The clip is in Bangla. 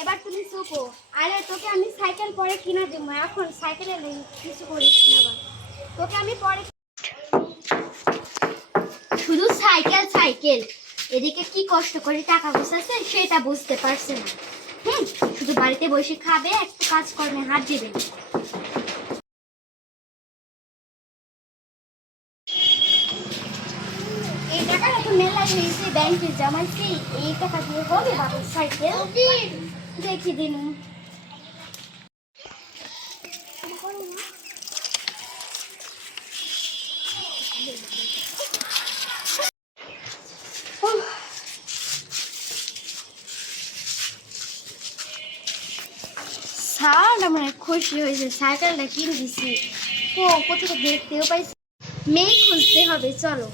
এবার তুমি চুপো। আরে তোকে আমি সাইকেল পরে কিনে দেবো, এখন সাইকেলে নেই কিছু করিস না। তোকে আমি পরে শুধু সাইকেল সাইকেল, এদিকে কি কষ্ট করে টাকা গোছাচ্ছে সেটা বুঝতে পারছে না। শুধু বাড়িতে বসে খাবে, একটু কাজকর্মে হাত দিবে। এই টাকাটা তো মেলা হয়েছে, ব্যাংকে জমাইছি, এই টাকা দিয়ে হবে বাবুর সাইকেল? দেখি দিন। স্যার মানে খুশি হয়েছে, সাইকেলটা কিনে দিছি। কোথাও দেখতেও পাইছি, মেয়ে খুঁজতে হবে, চলো।